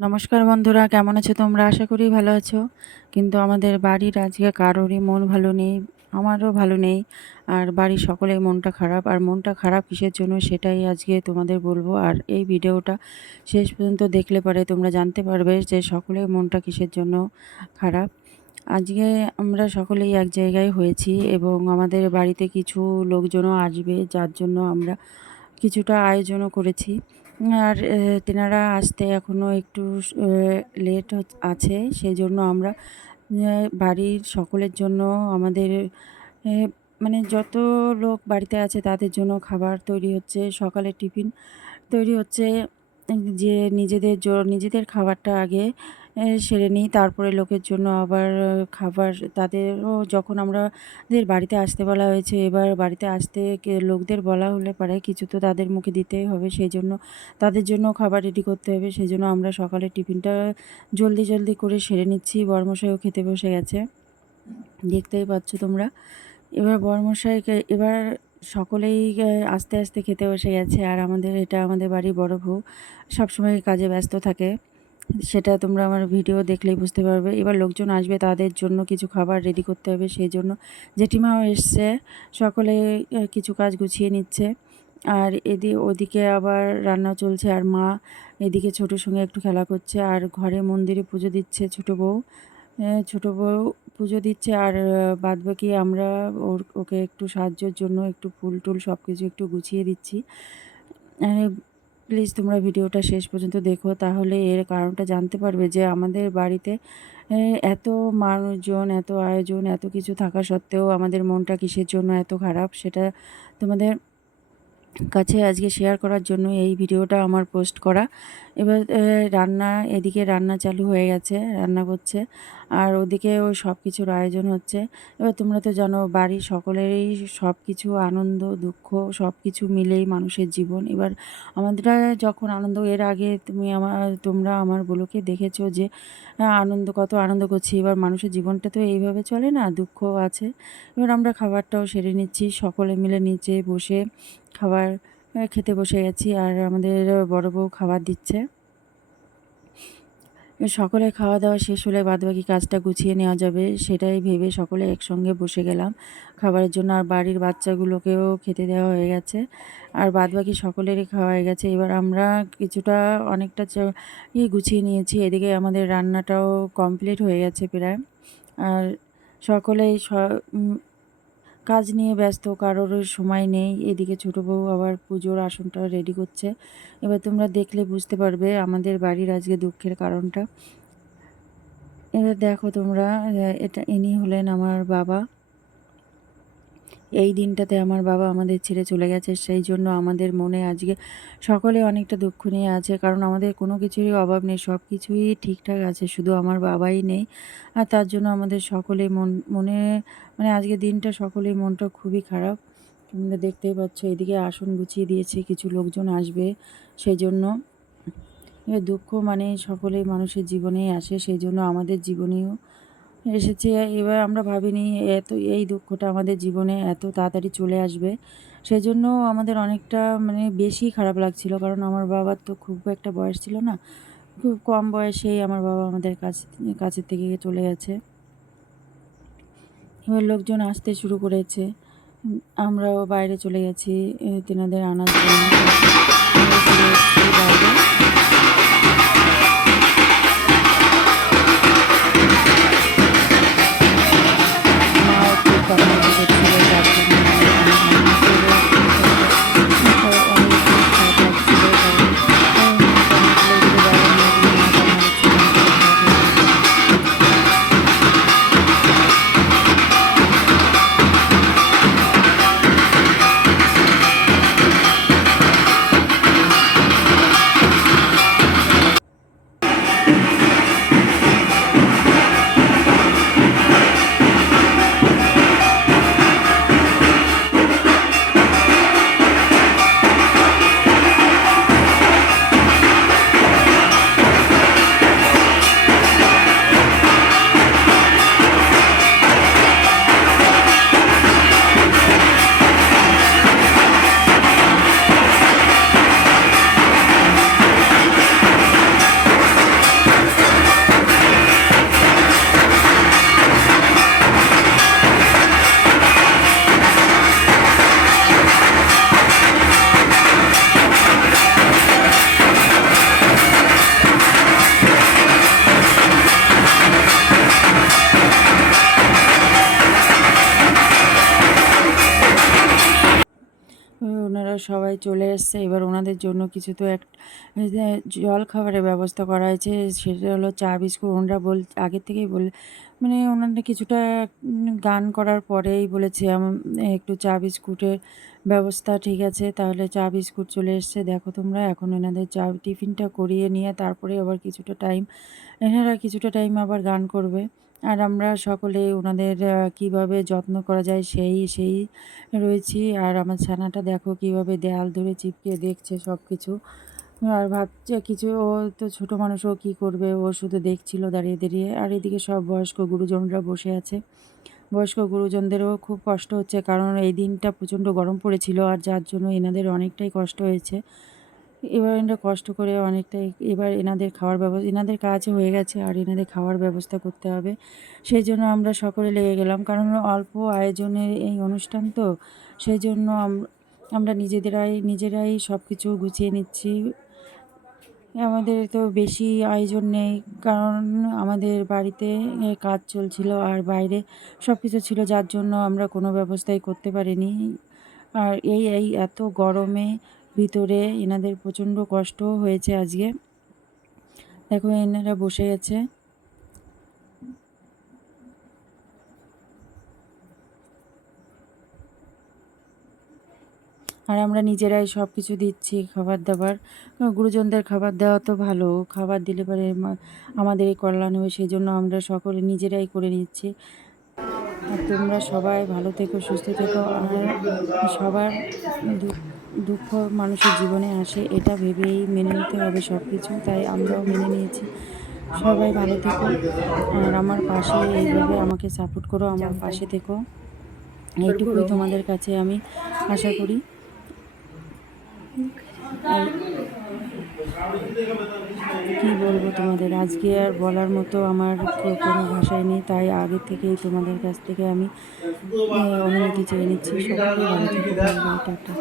নমস্কার বন্ধুরা, কেমন আছো তোমরা? আশা করি ভালো আছো। কিন্তু আমাদের বাড়ির আজকে কারোরই মন ভালো নেই, আমারও ভালো নেই। আর বাড়ির সকলের মনটা খারাপ। আর মনটা খারাপ কিসের জন্য সেটাই আজকে তোমাদের বলবো। আর এই ভিডিওটা শেষ পর্যন্ত দেখলে পরে তোমরা জানতে পারবে যে সকলের মনটা কিসের জন্য খারাপ। আজকে আমরা সকলেই এক জায়গায় হয়েছি এবং আমাদের বাড়িতে কিছু লোকজনও আসবে, যার জন্য আমরা কিছুটা আয়োজনও করেছি। আর তেনারা আসতে এখনও একটু লেট আছে। সেজন্য আমরা বাড়ির সকলের জন্য আমাদের এ মানে যত লোক বাড়িতে আছে তাদের জন্য খাবার তৈরি হচ্ছে, সকালের টিফিন তৈরি হচ্ছে। যে নিজেদের খাবারটা আগে সেরে নিই, তারপরে লোকের জন্য আবার খাবার তাদেরও যখন আমাদের বাড়িতে আসতে বলা হয়েছে, এবার বাড়িতে আসতে লোকদের বলা হলে পারে কিছু তো তাদের মুখে দিতেই হবে। সেই জন্য তাদের জন্য খাবার রেডি করতে হবে। সেই জন্য আমরা সকালের টিফিনটা জলদি করে সেরে নিচ্ছি। বরমশাইও খেতে বসে গেছে, দেখতেই পাচ্ছ তোমরা। এবার বরমশাইকে এবার সকলেই আস্তে খেতে বসে গেছে। আর আমাদের বাড়ির বড় বউ সবসময় কাজে ব্যস্ত থাকে, সেটা তোমরা আমার ভিডিও দেখলেই বুঝতে পারবে। এবার লোকজন আসবে, তাদের জন্য কিছু খাবার রেডি করতে হবে। সেই জন্য জেঠিমাও এসছে, সকলে কিছু কাজ গুছিয়ে নিচ্ছে। আর ওদিকে আবার রান্না চলছে, আর মা এদিকে ছোটোর সঙ্গে একটু খেলা করছে। আর ঘরে মন্দিরে পুজো দিচ্ছে ছোটো বউ পুজো দিচ্ছে। আর বাদবাকি আমরা ওকে একটু সাহায্যের জন্য একটু ফুল টুল সব কিছু একটু গুছিয়ে দিচ্ছি। প্লিজ তোমরা ভিডিওটা শেষ পর্যন্ত দেখো, তাহলে এর কারণটা জানতে পারবে যে আমাদের বাড়িতে এত মানুষজন, এত আয়োজন, এত কিছু থাকা সত্ত্বেও আমাদের মনটা কিসের জন্য এত খারাপ, সেটা তোমাদের কাছে আজকে শেয়ার করার জন্য এই ভিডিওটা আমার পোস্ট করা। এবার এদিকে রান্না চালু হয়ে গেছে, রান্না করছে। আর ওদিকে ওই সব কিছুর আয়োজন হচ্ছে। এবার তোমরা তো জানো বাড়ির সকলেরই সব কিছু আনন্দ দুঃখ সব কিছু মিলেই মানুষের জীবন। এবার আমাদের যখন আনন্দ, এর আগে তোমরা আমার বলোকে দেখেছো যে কত আনন্দ করছি। এবার মানুষের জীবনটা তো এইভাবে চলে না, দুঃখ আছে। এবার আমরা খাবারটাও সেরে নিচ্ছি, সকলে মিলে নিচে বসে খাবার খেতে বসে গেছি। আর আমাদের বড় বউ খাবার দিচ্ছে। সকলে খাওয়া দাওয়া শেষ হলে বাদবাকি কাজটা গুছিয়ে নেওয়া যাবে, সেটাই ভেবে সকলে একসঙ্গে বসে গেলাম খাবারের জন্য। আর বাড়ির বাচ্চাগুলোকেও খেতে দেওয়া হয়ে গেছে, আর বাদবাকি সকলেরই খাওয়া হয়ে গেছে। এবার আমরা কিছুটা অনেকটা গুছিয়ে নিয়েছি। এদিকে আমাদের রান্নাটাও কমপ্লিট হয়ে গেছে প্রায়। আর সকলেই কাজ নিয়ে ব্যস্ত, কারোর সময় নেই। এদিকে ছোটো বউ আবার পুজোর আসনটা রেডি করছে। এবার তোমরা দেখলে বুঝতে পারবে আমাদের বাড়ির আজকে দুঃখের কারণটা। এবার দেখো তোমরা, ইনি হলেন আমার বাবা। এই দিনটাতে আমার বাবা আমাদের ছেড়ে চলে গেছে, সেই জন্য আমাদের মনে আজকে সকলে অনেকটা দুঃখ নিয়ে আছে। কারণ আমাদের কোনো কিছুরই অভাব নেই, সব কিছুই ঠিকঠাক আছে, শুধু আমার বাবাই নেই। আর তার জন্য আমাদের সকলেই মনে আজকে দিনটা সকলেই মনটা খুবই খারাপ। তোমরা দেখতেই পাচ্ছ, এদিকে আসন গুছিয়ে দিয়েছে, কিছু লোকজন আসবে সেই জন্য। এবার দুঃখ সকলেই মানুষের জীবনেই আসে, সেই জন্য আমাদের জীবনেও এসেছে। এবার আমরা ভাবিনি এই দুঃখটা আমাদের জীবনে এত তাড়াতাড়ি চলে আসবে। সেজন্য আমাদের অনেকটা বেশি খারাপ লাগছিল। কারণ আমার বাবার তো খুব একটা বয়স ছিল না, খুব কম বয়সেই আমার বাবা আমাদের কাছের থেকে চলে গেছে। এবার লোকজন আসতে শুরু করেছে, আমরাও বাইরে চলে গেছি তেনাদের আনার জন্য। সবাই চলে এসছে। এবার ওনাদের জন্য কিছু তো এই যে জলখাবারের ব্যবস্থা করা হয়েছে, সেটা হলো চা বিস্কুট। ওনারা আগের থেকেই মানে ওনারা কিছুটা গান করার পরেই বলেছে একটু চা বিস্কুটের ব্যবস্থা। ঠিক আছে, তাহলে চা বিস্কুট চলে এসছে। দেখো তোমরা, এখন এনাদের চা টিফিনটা করিয়ে নিয়ে তারপরে আবার এনারা কিছুটা টাইম আবার গান করবে। আর আমরা সকলে ওনাদের কীভাবে যত্ন করা যায় সেই রয়েছি। আর আমার ছানাটা দেখো কীভাবে দেয়াল ধরে চিপকে দেখছে সব কিছু। আর ভাবছে কিছু, ও তো ছোটো মানুষ, ও কী করবে, ও শুধু দেখছিল দাঁড়িয়ে দাঁড়িয়ে। আর এদিকে সব বয়স্ক গুরুজনরা বসে আছে। বয়স্ক গুরুজনদেরও খুব কষ্ট হচ্ছে, কারণ এই দিনটা প্রচণ্ড গরম পড়েছিল, আর যার জন্য এনাদের অনেকটাই কষ্ট হয়েছে। এবার এনারা কষ্ট করে অনেকটাই, এবার এনাদের কাজ হয়ে গেছে, আর এনাদের খাওয়ার ব্যবস্থা করতে হবে। সেই জন্য আমরা সকলে লেগে গেলাম, কারণ অল্প আয়োজনের এই অনুষ্ঠান তো, সেই জন্য আমরা নিজেরাই সব কিছু গুছিয়ে নিচ্ছি। আমাদের তো বেশি আয়োজন নেই, কারণ আমাদের বাড়িতে কাজ চলছিল আর বাইরে সব কিছু ছিল, যার জন্য আমরা কোনো ব্যবস্থাই করতে পারিনি। আর এই এত গরমে ভিতরে এনাদের প্রচণ্ড কষ্ট হয়েছে আজকে। দেখো এনারা বসে গেছে। আর আমরা নিজেরাই সব কিছু দিচ্ছি খাবার দাবার। গুরুজনদের খাবার দেওয়া তো ভালো, খাবার দিলে পরে আমাদের এই কল্যাণ হবে, সেই জন্য আমরা সকলে নিজেরাই করে নিচ্ছি। আর তোমরা সবাই ভালো থেকো, সুস্থ থেকো। আর সবার দুঃখ মানুষের জীবনে আসে, এটা ভেবেই মেনে নিতে হবে সব কিছু, তাই আমরাও মেনে নিয়েছি। সবাই ভালো থেকো, আর আমার পাশে এইভাবে আমাকে সাপোর্ট করো, আমার পাশে থেকো, এইটুকুই তোমাদের কাছে আমি আশা করি। আর কী বলবো তোমাদের, আজকে আর বলার মতো আমার কোনো ভাষাই নেই, তাই আগে থেকেই তোমাদের কাছ থেকে আমি অনুমতি চেয়ে নিচ্ছি। সকলেই ভালো থেকো, বাই বাই, টাটা।